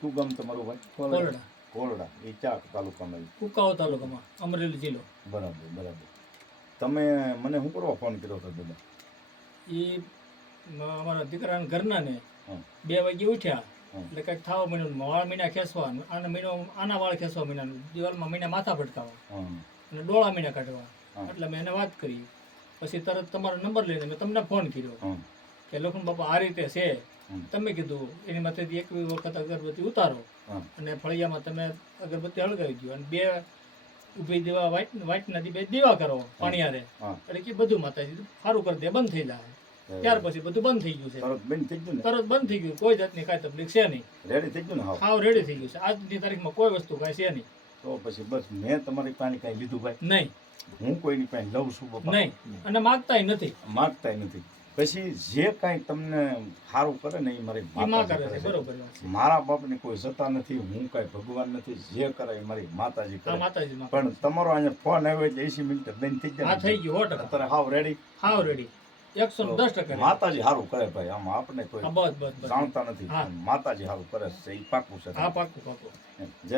શું ગામ તમારું ભાઈ? કોલડા. કોલડા. એ ચાક તાલુકામાં આવ્યું. કુકાઓ તાલુકામાં અમરેલી જિલ્લો. બરાબર બરાબર. તમે મને શું કરવા ફોન કર્યો હતો દાદા એ અમારા દીકરાના ઘરના ને બે વાગે ઉઠ્યા. એટલે કંઈક થાવ મહિનો વાળ મહિના ખેંચવા આના મહિનો આના વાળ ખેંચવા મહિના દિવાલમાં મહિના માથા ભટકાવા. અને ડોળા મહિના કાઢવા. એટલે મેં એને વાત કરી. પછી તરત તમારો નંબર લઈને મેં તમને ફોન કર્યો કે લખન બાપા આ રીતે છે. તમે કીધું એની માથેથી એક વખત અગરબત્તી ઉતારો અને ફળિયામાં તમે અગરબત્તી હળગાવી દો અને બે ઊભી દીવા વાઇટ વાઇટ નદી બે દીવા કરો પાણીયારે. એટલે કે બધું માતાજી સારું કરી દે બંધ થઈ જાય. ત્યાર પછી બધું બંધ થઈ ગયું છે. તરત બંધ થઈ ગયું કોઈ જાતની કાંઈ તકલીફ છે નહીં. રેડી થઈ ગયું ને હાવ? રેડી થઈ ગયું છે. આજની તારીખમાં કોઈ વસ્તુ કાંઈ છે નહીં. તો પછી બસ મેં તમારી પાસે કાંઈ લીધું ભાઈ? નહીં. હું કોઈની પાસે લઉં છું નહીં. અને માગતાય નથી. માગતાય નથી. પછી જે કાંઈ તમને સારું કરે ને એ મારી મારા બાપને કોઈ સત્તા નથી હું કાંઈ ભગવાન નથી જે કરે એ મારી માતાજી કરે. પણ તમારો અહીંયા ફોન આવ્યો એટલે એસી મિનિટ બેન થઈ જાય થઈ. ગયું અત્યારે હાવ રેડી હાવ રેડી એકસો દસ ટકા માતાજી સારું કરે ભાઈ આમાં આપણે કોઈ જાણતા નથી માતાજી સારું કરે છે એ પાકું છે. હા પાકું પાકું. જય